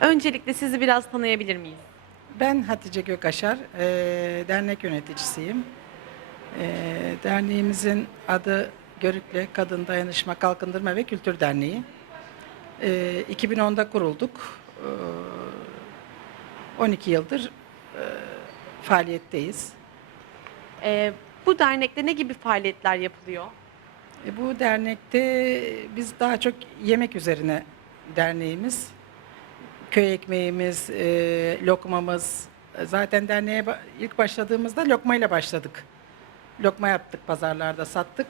Öncelikle sizi biraz tanıyabilir miyiz? Ben Hatice Gökaşar, eee, dernek yöneticisiyim. Eee, derneğimizin adı Görükle Kadın Dayanışma Kalkındırma ve Kültür Derneği. Eee, 2010'da kurulduk. Eee, 12 yıldır eee, faaliyetteyiz. Ee, bu dernekte ne gibi faaliyetler yapılıyor? E, bu dernekte biz daha çok yemek üzerine derneğimiz. Köy ekmeğimiz, e, lokmamız. Zaten derneğe ba- ilk başladığımızda lokmayla başladık. Lokma yaptık, pazarlarda sattık.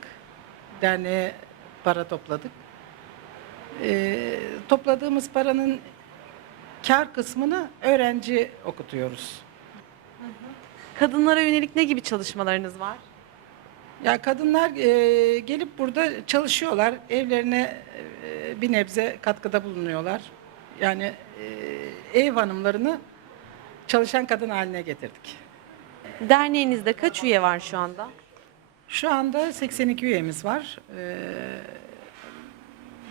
Derneğe para topladık. E, topladığımız paranın kar kısmını öğrenci okutuyoruz. Kadınlara yönelik ne gibi çalışmalarınız var? Ya kadınlar e, gelip burada çalışıyorlar. Evlerine e, bir nebze katkıda bulunuyorlar. Yani e, ev hanımlarını çalışan kadın haline getirdik. Derneğinizde kaç üye var şu anda? Şu anda 82 üyemiz var. E,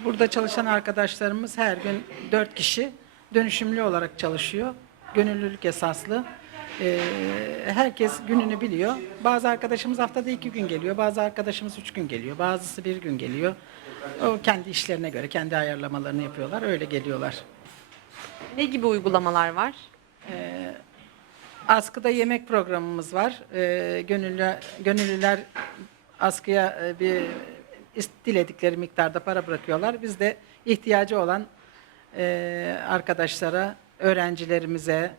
burada çalışan arkadaşlarımız her gün 4 kişi dönüşümlü olarak çalışıyor. Gönüllülük esaslı. E, herkes gününü biliyor. Bazı arkadaşımız haftada iki gün geliyor, bazı arkadaşımız üç gün geliyor, bazısı bir gün geliyor. O kendi işlerine göre, kendi ayarlamalarını yapıyorlar, öyle geliyorlar. Ne gibi uygulamalar var? Askıda yemek programımız var. Ee, gönüllü, gönüllüler askıya e, bir diledikleri miktarda para bırakıyorlar. Biz de ihtiyacı olan e, arkadaşlara, öğrencilerimize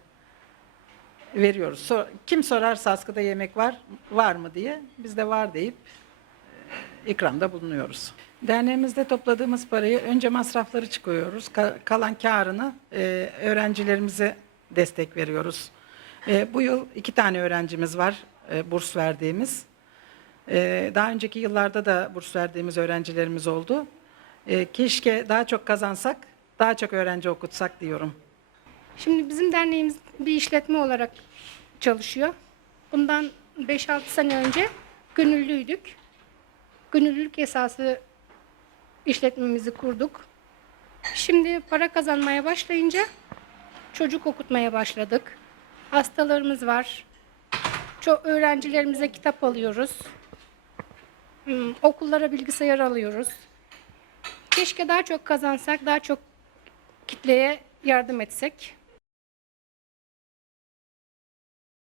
veriyoruz. Sor- kim sorarsa askıda yemek var, var mı diye biz de var deyip e, ikramda bulunuyoruz. Derneğimizde topladığımız parayı önce masrafları çıkıyoruz. Ka- kalan karını e, öğrencilerimize destek veriyoruz. E, bu yıl iki tane öğrencimiz var e, burs verdiğimiz. E, daha önceki yıllarda da burs verdiğimiz öğrencilerimiz oldu. E, keşke daha çok kazansak, daha çok öğrenci okutsak diyorum. Şimdi bizim derneğimiz bir işletme olarak çalışıyor. Bundan 5-6 sene önce gönüllüydük. Gönüllülük esası işletmemizi kurduk. Şimdi para kazanmaya başlayınca çocuk okutmaya başladık. Hastalarımız var. Çok öğrencilerimize kitap alıyoruz. Hmm, okullara bilgisayar alıyoruz. Keşke daha çok kazansak, daha çok kitleye yardım etsek.